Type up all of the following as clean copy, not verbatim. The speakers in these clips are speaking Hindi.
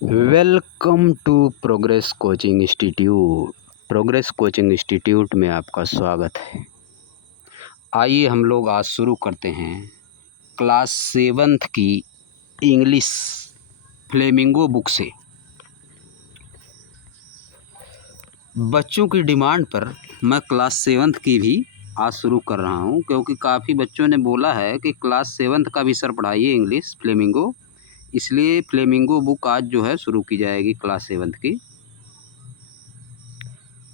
Welcome to progress coaching institute. Progress coaching institute में आपका स्वागत है। आइए हम लोग आज शुरू करते हैं क्लास 7th की इंग्लिश फ्लेमिंगो बुक से। बच्चों की डिमांड पर मैं क्लास 7th की भी आज शुरू कर रहा हूं, क्योंकि काफ़ी बच्चों ने बोला है कि क्लास 7th का भी सर पढ़ाइए इंग्लिश फ्लेमिंगो, इसलिए फ्लेमिंगो बुक आज जो है शुरू की जाएगी क्लास 7th की।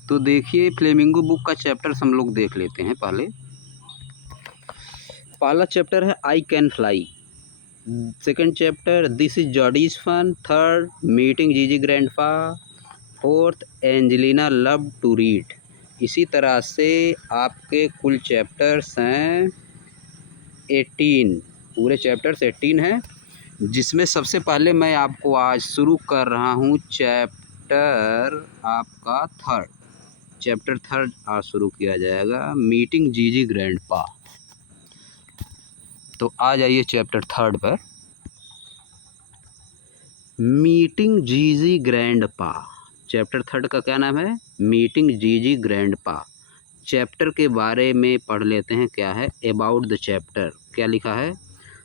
तो देखिए, फ्लेमिंगो बुक का चैप्टर हम लोग देख लेते हैं। पहला चैप्टर है I can fly. Second chapter this is Jody's fun. Third meeting GG grandpa. Fourth Angelina love to read. इसी तरह से आपके कुल चैप्टर्स हैं 18। पूरे चैप्टर्स 18 हैं, जिसमें सबसे पहले मैं आपको आज शुरू कर रहा हूँ चैप्टर आपका चैप्टर थर्ड आज शुरू किया जाएगा, मीटिंग जीजी ग्रैंडपा। तो आ जाइए चैप्टर थर्ड पर, meeting GG grandpa. Chapter third का क्या नाम है? Meeting GG grandpa. चैप्टर के बारे में पढ़ लेते हैं। क्या है अबाउट द चैप्टर? क्या लिखा है?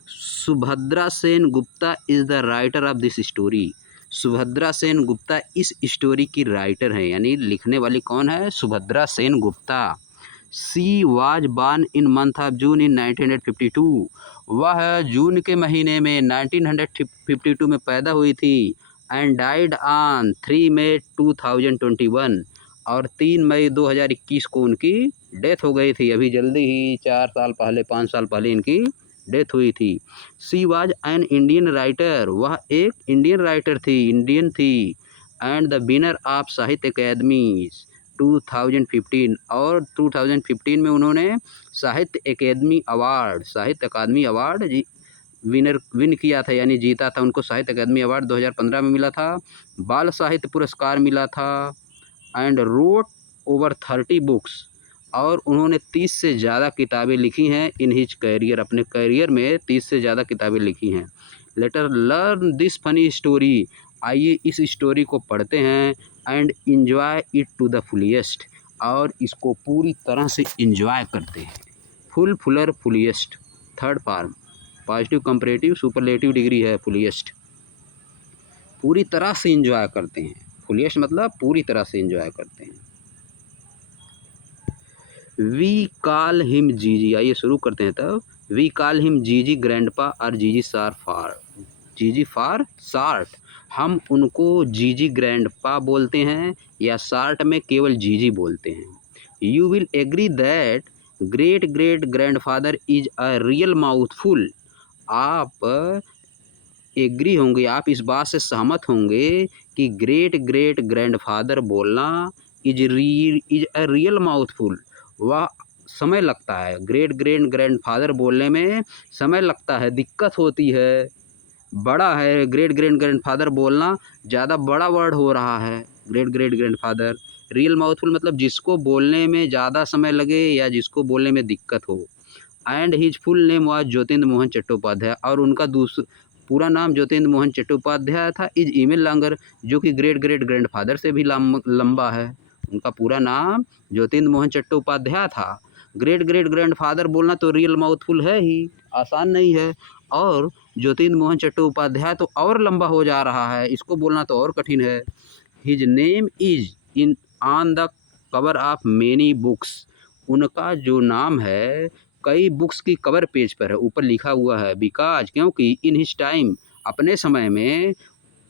Subhadra Sen Gupta is the writer of this story. Subhadra Sen Gupta इस स्टोरी की राइटर हैं, यानी लिखने वाली कौन है? Subhadra Sen Gupta. She was born in month of June in 1952। वह जून के महीने में 1952 में पैदा हुई थी। एंड डाइड ऑन 3 मई 2021। और 3 मई 2021 को उनकी डेथ हो गई थी। अभी जल्दी ही 4 साल पहले 5 साल पहले इनकी डेथ हुई थी। She was an Indian writer. वह एक इंडियन राइटर थी, इंडियन थी। एंड द विनर ऑफ साहित्य अकेदमी 2015। और 2015 में उन्होंने साहित्य अकादमी अवार्ड विन किया था, यानी जीता था। उनको साहित्य अकादमी अवार्ड 2015 में मिला था। बाल साहित्य पुरस्कार मिला था। And wrote over 30 books. और उन्होंने 30 से ज़्यादा किताबें लिखी हैं इन हिज कैरियर। अपने कैरियर में 30 से ज़्यादा किताबें लिखी हैं। Later learn this funny story. आइए इस स्टोरी को पढ़ते हैं। And enjoy it to the fullest. और इसको पूरी तरह से इन्जॉय करते हैं। Fuller fullest third form, positive comparative superlative degree है फुलिएस्ट। पूरी तरह से इन्जॉय करते हैं। फुलिएस्ट मतलब पूरी तरह से इन्जॉय करते हैं। वी कॉल हिम जीजी। आइए शुरू करते हैं तब। वी कॉल हिम जीजी ग्रैंडपा और जीजी फॉर शार्ट। हम उनको जीजी ग्रैंडपा बोलते हैं या शार्ट में केवल जीजी बोलते हैं। You will agree that great great grandfather is a real mouthful. आप एग्री होंगे, आप इस बात से सहमत होंगे कि ग्रेट ग्रेट ग्रैंडफादर बोलना इज अ रियल माउथफुल। वह समय लगता है, ग्रेट ग्रेट ग्रैंडफादर बोलने में समय लगता है, दिक्कत होती है, बड़ा है। ग्रेट ग्रेट ग्रैंडफादर बोलना ज़्यादा बड़ा वर्ड हो रहा है, great great grandfather. Real mouthful मतलब जिसको बोलने में ज़्यादा समय लगे या जिसको बोलने में दिक्कत हो। And his full name was Jyotindra Mohan Chattopadhyay. और उनका पूरा नाम ज्योतिन्द्र मोहन चट्टोपाध्याय था। इज ईमेल लॉन्गर, जो कि ग्रेट ग्रेट ग्रैंडफादर से भी लंबा है। उनका पूरा नाम ज्योतिन्द्र मोहन चट्टोपाध्याय था। ग्रेट ग्रेट ग्रैंडफादर बोलना तो रियल माउथफुल है ही, आसान नहीं है। और ज्योतिन्द्र मोहन चट्टोपाध्याय तो और लंबा हो जा रहा है, इसको बोलना तो और कठिन है। His name is in on the cover of many books. उनका जो नाम है कई बुक्स की कवर पेज पर है, ऊपर लिखा हुआ है। बिकॉज, क्योंकि इन हिज टाइम, अपने समय में,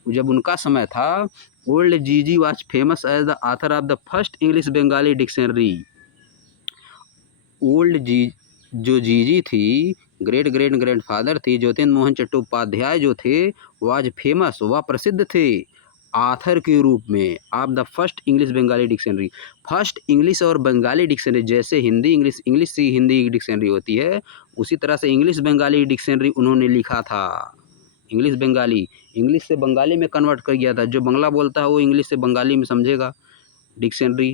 जब उनका समय था, old G G was famous as the author of the first English Bengali dictionary. जो जीजी थी, ग्रेट ग्रेट ग्रैंडफादर थी, ज्योतिन्द्र मोहन चट्टोपाध्याय जो थे, वाज फेमस, वह प्रसिद्ध थे आथर के रूप में of the first English Bengali dictionary. First English और बंगाली डिक्शनरी, जैसे हिंदी इंग्लिश से हिंदी डिक्शनरी होती है, उसी तरह से इंग्लिश बंगाली डिक्शनरी उन्होंने लिखा था। इंग्लिश से बंगाली में कन्वर्ट कर दिया था। जो बंगला बोलता है वो इंग्लिश से बंगाली में समझेगा dictionary.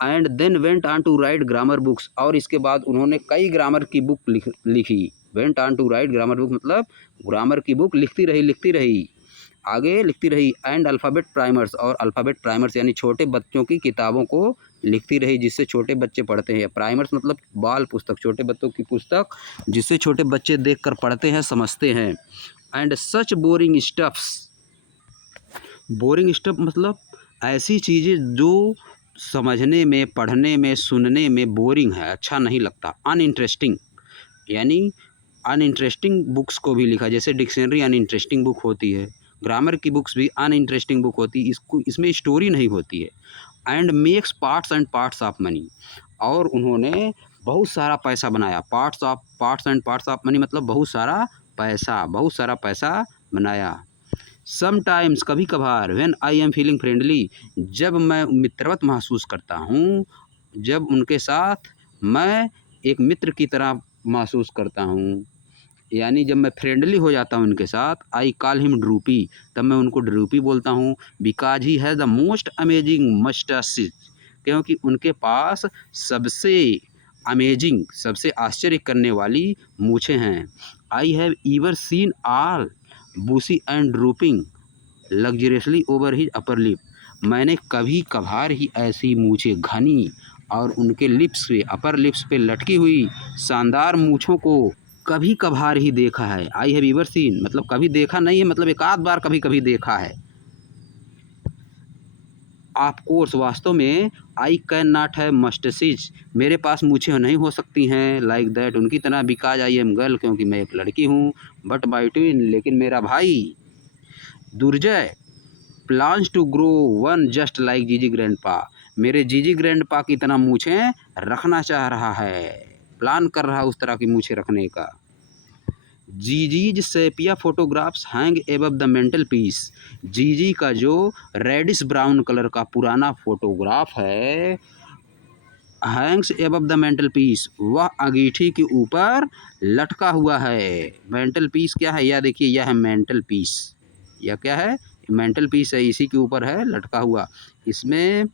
And then went on to write grammar books. और इसके बाद उन्होंने कई ग्रामर की बुक लिखी। Went on to write grammar book मतलब ग्रामर की बुक लिखती रही। आगे लिखती रही एंड अल्फ़ाबेट प्राइमर्स, और अल्फ़ाबेट प्राइमर्स यानी छोटे बच्चों की किताबों को लिखती रही जिससे छोटे बच्चे पढ़ते हैं। प्राइमर्स मतलब बाल पुस्तक, छोटे बच्चों की पुस्तक जिससे छोटे बच्चे देखकर पढ़ते हैं, समझते हैं। And such boring stuffs, boring stuff मतलब ऐसी चीज़ें जो समझने में, पढ़ने में, सुनने में बोरिंग है, अच्छा नहीं लगता। अनइंटरेस्टिंग यानी अनइंटरेस्टिंग बुक्स को भी लिखा, जैसे डिक्शनरी अनइंटरेस्टिंग बुक होती है, ग्रामर की बुक्स भी अनइंटरेस्टिंग बुक होती है, इसको इसमें स्टोरी नहीं होती है। And makes parts and parts of money, और उन्होंने बहुत सारा पैसा बनाया। Parts and parts of money मतलब बहुत सारा पैसा बनाया। समटाइम्स कभी कभार, when I am feeling friendly, जब मैं मित्रवत महसूस करता हूँ, जब उनके साथ मैं एक मित्र की तरह महसूस करता हूँ, यानी जब मैं फ्रेंडली हो जाता हूँ उनके साथ, आई कॉल हिम ड्रूपी, तब मैं उनको ड्रूपी बोलता हूँ। Because he has the most amazing moustaches, क्योंकि उनके पास सबसे अमेजिंग, सबसे आश्चर्य करने वाली मूछें हैं। I have ever seen all bushy and drooping luxuriously over his upper lip, मैंने कभी कभार ही ऐसी मूछें घनी और उनके लिप्स पे, अपर लिप्स पे लटकी हुई शानदार मूछों को कभी कभार ही देखा है। आई हैव ईवर सीन मतलब कभी देखा नहीं है, मतलब एक आध बार कभी कभी देखा है। ऑफ कोर्स वास्तव में, आई कैन नॉट हैव मस्टसीज, मेरे पास मूछें नहीं हो सकती हैं लाइक दैट उनकी तरह, बिकॉज आई एम गर्ल, क्योंकि मैं एक लड़की हूँ। बट माई ट्विन, लेकिन मेरा भाई Durjoy plans to grow one just like GG grandpa, मेरे जीजी ग्रैंडपा की तरह मूछें रखना चाह रहा है, प्लान कर रहा उस तरह की मूछें रखने का। जीजीज sepia photographs hang above the mental peace, जीजी का जो रेडिश ब्राउन कलर का पुराना फोटोग्राफ है, Hanks above the mental peace, वह अंगीठी के ऊपर लटका हुआ है। मेंटल पीस क्या है, यह देखिए, यह है मेंटल पीस, यह क्या है, मेंटल पीस है, इसी के ऊपर है लटका हुआ। इसमें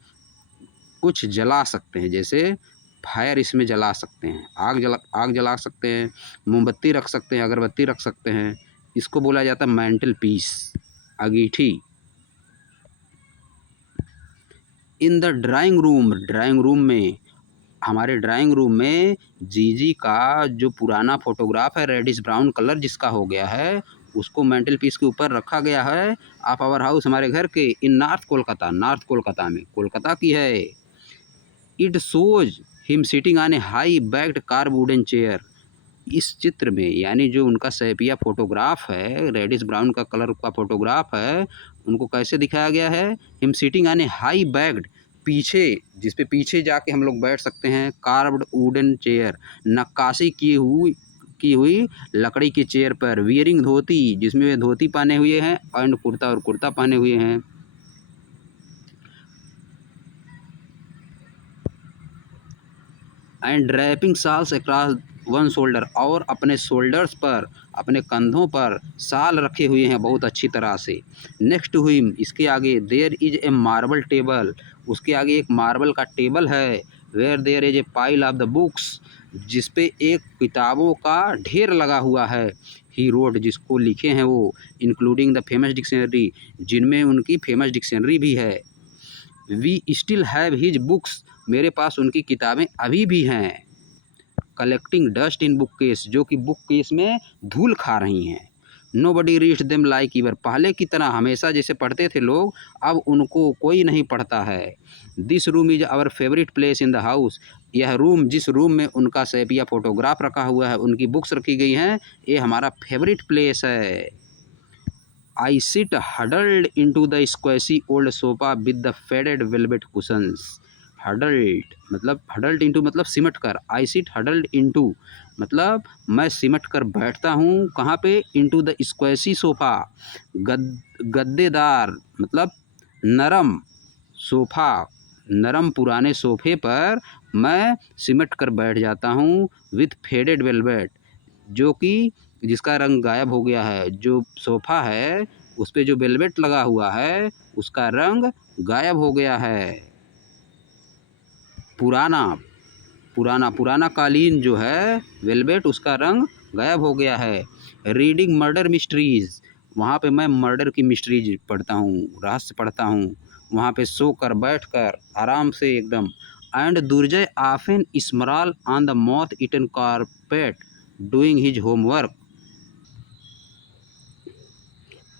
कुछ जला सकते हैं, जैसे फायर इसमें जला सकते हैं, आग जला सकते हैं, मोमबत्ती रख सकते हैं, अगरबत्ती रख सकते हैं, इसको बोला जाता है मेंटल पीस, अंगीठी। इन द ड्राइंग रूम में, हमारे ड्राइंग रूम में जीजी का जो पुराना फोटोग्राफ है रेडिश ब्राउन कलर जिसका हो गया है, उसको मेंटल पीस के ऊपर रखा गया है ऑफ आवर हाउस, हमारे घर के, इन नॉर्थ कोलकाता में, कोलकाता की है। It shows him sitting on A high backed curve wooden chair, इस चित्र में यानी जो उनका सेपिया फोटोग्राफ है, रेडिश ब्राउन का कलर का फोटोग्राफ है, उनको कैसे दिखाया गया है, him sitting on A high backed, पीछे, जिस पे पीछे जाके हम लोग बैठ सकते हैं, कार्व्ड वुडन चेयर, नक्काशी की हुई लकड़ी की चेयर पर, वियरिंग धोती, जिसमें वे धोती पहने हुए हैं, एंड कुर्ता, और कुर्ता पहने हुए हैं। And draping shawls across one shoulder, और अपने शोल्डर्स पर, अपने कंधों पर शाल रखे हुए हैं बहुत अच्छी तरह से। नेक्स्ट टू हिम, इसके आगे, there is a marble table, उसके आगे एक मार्बल का टेबल है। Where there is a pile of the books, जिस पे एक किताबों का ढेर लगा हुआ है। ही रोड, जिसको लिखे हैं वो, इंक्लूडिंग द फेमस डिक्शनरी, जिनमें उनकी फेमस डिक्शनरी भी है। We still have his books, मेरे पास उनकी किताबें अभी भी हैं। Collecting dust in book case, जो कि बुक केस में धूल खा रही हैं। Nobody read them like ever, पहले की तरह हमेशा जैसे पढ़ते थे लोग, अब उनको कोई नहीं पढ़ता है। This room is our favourite place in the house, यह रूम, जिस रूम में उनका सेपिया फोटोग्राफ रखा हुआ है, उनकी बुक्स रखी गई हैं, ये हमारा फेवरेट प्लेस है। I sit huddled into the squashy old sofa with the faded velvet cushions, huddled into मतलब सिमट कर, आई सिट हडल्ड इंटू मतलब मैं सिमट कर बैठता हूँ, कहाँ पे, इंटू द स्क्वेसी सोफ़ा, गद्देदार मतलब नरम सोफ़ा, नरम पुराने सोफ़े पर मैं सिमट कर बैठ जाता हूँ। विथ फेडेड वेलवेट, जो कि जिसका रंग गायब हो गया है, जो सोफ़ा है उस पे जो वेलवेट लगा हुआ है उसका रंग गायब हो गया है। पुराना कालीन जो है वेलवेट, उसका रंग गायब हो गया है। रीडिंग मर्डर मिस्ट्रीज़, वहाँ पे मैं मर्डर की मिस्ट्रीज पढ़ता हूँ, रहस्य पढ़ता हूँ, वहाँ पे सोकर बैठकर आराम से एकदम। And Durjoy often sprawl on the moth eaten carpet doing his homework.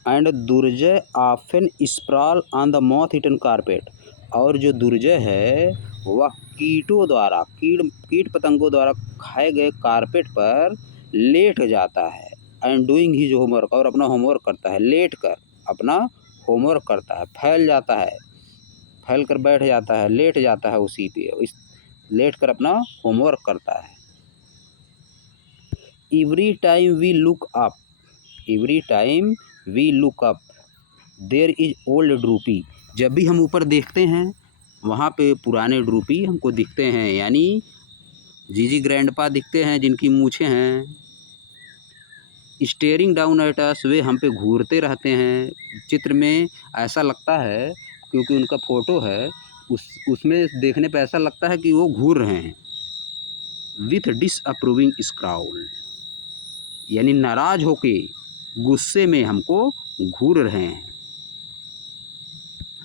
And Durjoy often sprawl on the moth eaten carpet, और जो दुर्जय है वह कीटों द्वारा कीट पतंगों द्वारा खाए गए कारपेट पर लेट जाता है। एंड डूइंग हिज होमवर्क, और अपना होमवर्क करता है, लेट कर अपना होमवर्क करता है, फैल जाता है, फैल कर बैठ जाता है, लेट जाता है उसी पे, इस लेट कर अपना होमवर्क करता है। Every time we look up, every time we look up there is old Droopy, जब भी हम ऊपर देखते हैं वहाँ पे पुराने ड्रूपी हमको दिखते हैं, यानी जीजी ग्रैंडपा दिखते हैं जिनकी मूछें हैं। स्टेयरिंग डाउन एट अस, वे हम पे घूरते रहते हैं। चित्र में ऐसा लगता है, क्योंकि उनका फ़ोटो है, उसमें देखने पे ऐसा लगता है कि वो घूर रहे हैं। विथ डिसअप्रूविंग स्क्राउल, यानी नाराज होके गुस्से में हमको घूर रहे हैं।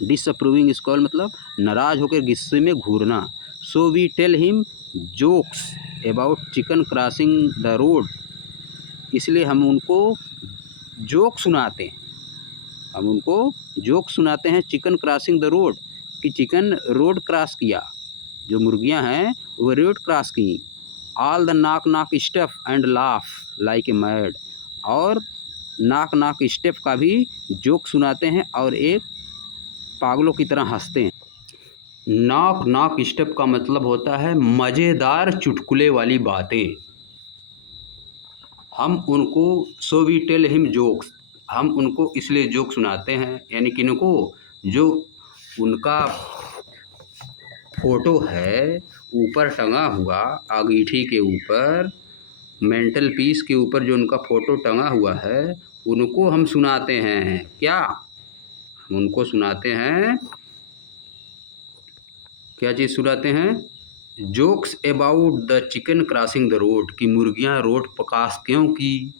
डिसअप्रूविंग स्क्रॉल मतलब नाराज होकर गुस्से में घूरना। So we tell him jokes about chicken crossing the road, इसलिए हम उनको जोक सुनाते हैं, हम उनको जोक सुनाते हैं चिकन क्रॉसिंग द रोड, कि चिकन रोड क्रॉस किया, जो मुर्गियां हैं वो रोड क्रॉस की। ऑल द नाक नाक step and laugh like a mad, और नाक नाक स्टेप का भी जोक सुनाते हैं और एक पागलों की तरह हंसते हैं। नॉक नॉक स्टेप का मतलब होता है मज़ेदार चुटकुले वाली बातें। हम उनको so we tell him jokes, हम उनको इसलिए जोक सुनाते हैं, यानी किनको, जो उनका फोटो है ऊपर टंगा हुआ अंगीठी के ऊपर, मेंटल पीस के ऊपर जो उनका फ़ोटो टंगा हुआ है, उनको हम सुनाते हैं। क्या हम उनको सुनाते हैं, क्या चीज़ सुनाते हैं? Jokes about the chicken crossing the road, कि मुर्गियां रोड पर क्रॉस क्यों की।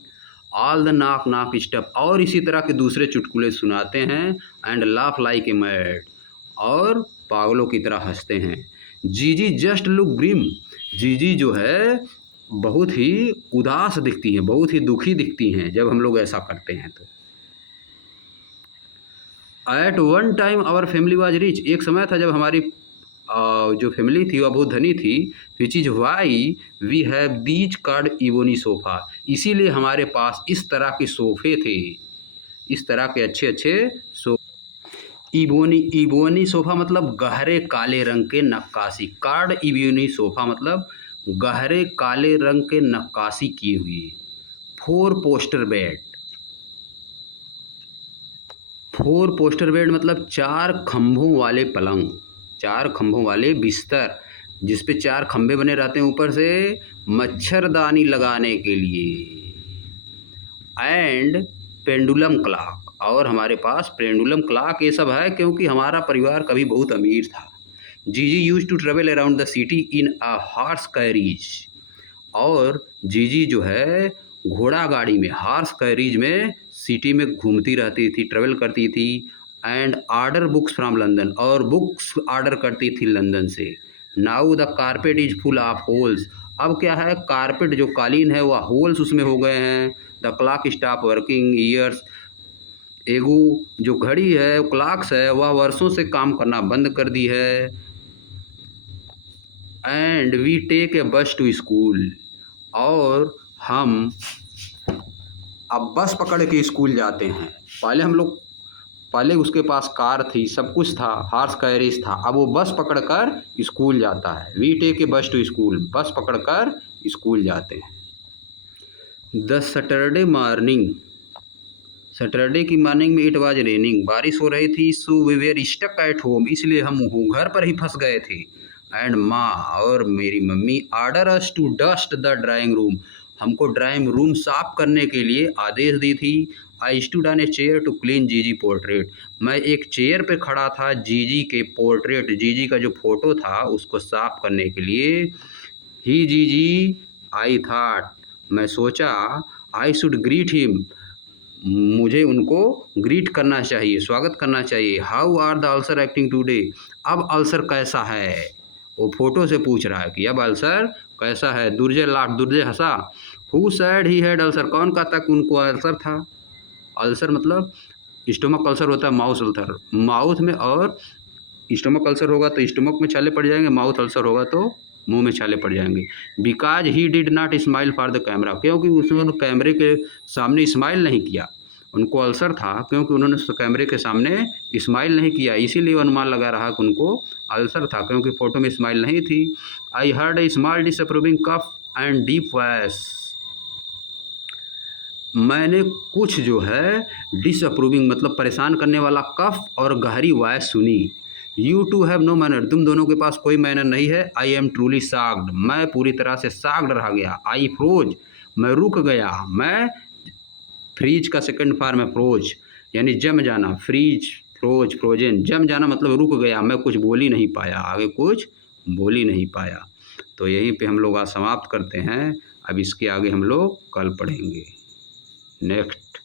ऑल द नाक नाक स्टेप, और इसी तरह के दूसरे चुटकुले सुनाते हैं। And laugh like a mad, और पागलों की तरह हंसते हैं। जीजी जस्ट लुक ग्रिम, जीजी जो है बहुत ही उदास दिखती हैं, बहुत ही दुखी दिखती हैं जब हम लोग ऐसा करते हैं तो। At one time our family was rich, एक समय था जब हमारी जो फैमिली थी वह बहुत धनी थी। Which is why we have these carved ebony sofa, इसीलिए हमारे पास इस तरह के सोफ़े थे, इस तरह के अच्छे अच्छे इबोनी, इबोनी सोफ़ा मतलब गहरे काले रंग के नक्काशी, कार्ड इबोनी सोफ़ा मतलब गहरे काले रंग के नक्काशी किए हुए। Four poster bed, four poster bed मतलब चार खंभों वाले पलंग, चार खंभों वाले बिस्तर, जिस पे चार खंभे बने रहते हैं ऊपर से मच्छरदानी लगाने के लिए। एंड पेंडुलम क्लॉक, और हमारे पास पेंडुलम क्लॉक, ये सब है क्योंकि हमारा परिवार कभी बहुत अमीर था। G G used to travel around the city in a horse carriage, और जीजी जो है घोड़ा गाड़ी में, हॉर्स कैरीज में सिटी में घूमती रहती थी, ट्रेवल करती थी। And order books from London, और बुक्स ऑर्डर करती थी लंदन से। Now the carpet is full of holes, अब क्या है, कारपेट जो कालीन है वह होल्स उसमें हो गए हैं। The clock stop working years ago, जो घड़ी है क्लॉक्स है वह वर्षों से काम करना बंद कर दी है। एंड वी टेक ए बस टू स्कूल, और हम अब बस पकड़ के स्कूल जाते हैं। पहले हम लोग, पहले उसके पास कार थी, सब कुछ था, हॉर्स कैरीज था, अब वो बस पकड़कर स्कूल जाता है। वी टेक ए बस टू स्कूल, बस पकड़कर स्कूल जाते हैं। द सैटरडे मॉर्निंग, सैटरडे की मॉर्निंग में इट वाज रेनिंग, बारिश हो रही थी। So we were stuck at home, इसलिए हम घर पर ही फंस गए थे। एंड माँ, और मेरी mummy, order us to dust the drawing room, हमको ड्राइंग रूम साफ करने के लिए आदेश दी थी। I stood on a chair to clean G G portrait, मैं एक चेयर पे खड़ा था जीजी के पोर्ट्रेट, जीजी का जो फोटो था उसको साफ करने के लिए। ही जीजी, आई थाट, मैं सोचा, आई शुड ग्रीट हिम, मुझे उनको ग्रीट करना चाहिए, स्वागत करना चाहिए। How are the ulcer acting today, अब अल्सर कैसा है, वो फ़ोटो से पूछ रहा है कि अब अल्सर कैसा है। दुर्जे लाट, दुर्जे हँसा। Who said he had ulcer, कौन कहता कि उनको अल्सर था। अल्सर मतलब स्टोमक अल्सर होता है, माउथ अल्सर माउथ में, और स्टोमक अल्सर होगा तो स्टोमक में छाले पड़ जाएंगे, माउथ अल्सर होगा तो मुंह में छाले पड़ जाएंगे। Because he did not smile for the camera, क्योंकि उसने कैमरे के सामने स्माइल नहीं किया। उनको अल्सर था क्योंकि उन्होंने कैमरे के सामने स्माइल नहीं किया, इसीलिए अनुमान लगा रहा कि उनको अल्सर था, क्योंकि फ़ोटो में स्माइल नहीं थी। I heard a small disapproving cough and deep voice, मैंने कुछ जो है डिसअप्रूविंग मतलब परेशान करने वाला कफ और गहरी वॉइस सुनी। You two have no manner, तुम दोनों के पास कोई मैनर नहीं है। आई एम ट्रूली शॉक्ड, मैं पूरी तरह से शॉक्ड रह गया। आई फ्रोज, मैं रुक गया। मैं, फ्रीज का सेकंड फॉर्म है फ्रोज, यानी जम जाना। फ्रीज, फ्रोज, फ्रोजन, जम जाना मतलब रुक गया, मैं कुछ बोल ही नहीं पाया, आगे कुछ बोल ही नहीं पाया। तो यहीं पे हम लोग आज समाप्त करते हैं। अब इसके आगे हम लोग कल पढ़ेंगे। नेक्स्ट